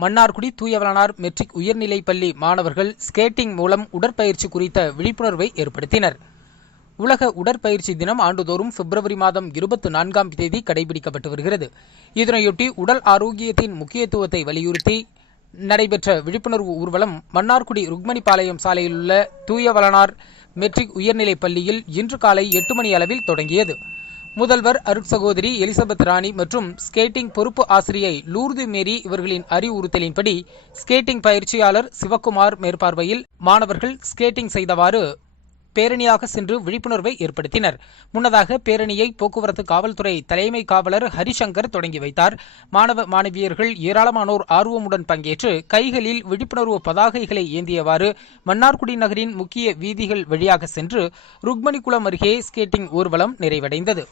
Mannargudi தூயவளனார் matric உயர்நிலைப் பள்ளி மாணவர்கள் ஸ்கேட்டிங் மூலம் உடற்பயிற்சி குறித்த விழிப்புணர்வை ஏற்படுத்தினர். உலக உடற்பயிற்சி தினம் ஆண்டுதோறும் பிப்ரவரி மாதம் இருபத்தி நான்காம் தேதி கடைபிடிக்கப்பட்டு வருகிறது. இதனையொட்டி உடல் ஆரோக்கியத்தின் முக்கியத்துவத்தை வலியுறுத்தி நடைபெற்ற விழிப்புணர்வு ஊர்வலம் மன்னார்குடி ருக்மணிபாளையம் சாலையில் உள்ள தூயவளனார் மெட்ரிக் உயர்நிலைப் பள்ளியில் இன்று காலை எட்டு மணி அளவில் தொடங்கியது. முதல்வர் அருட்சகோதரி எலிசபெத் ராணி மற்றும் ஸ்கேட்டிங் பொறுப்பு ஆசிரியை லூர்து மேரி இவர்களின் அறிவுறுத்தலின்படி ஸ்கேட்டிங் பயிற்சியாளர் சிவக்குமார் மேற்பார்வையில் மாணவர்கள் ஸ்கேட்டிங் செய்தவாறு பேரணியாக சென்று விழிப்புணர்வை ஏற்படுத்தினர். முன்னதாக பேரணியை போக்குவரத்து காவல்துறை தலைமை காவலர் ஹரிசங்கர் தொடங்கி வைத்தார். மாணவ மாணவியர்கள் ஏராளமானோர் ஆர்வமுடன் பங்கேற்று கைகளில் விழிப்புணர்வு பதாகைகளை ஏந்தியவாறு மன்னார்குடி நகரின் முக்கிய வீதிகள் வழியாக சென்று ருக்மணிக்குளம் அருகே ஸ்கேட்டிங் ஊர்வலம் நிறைவடைந்தது.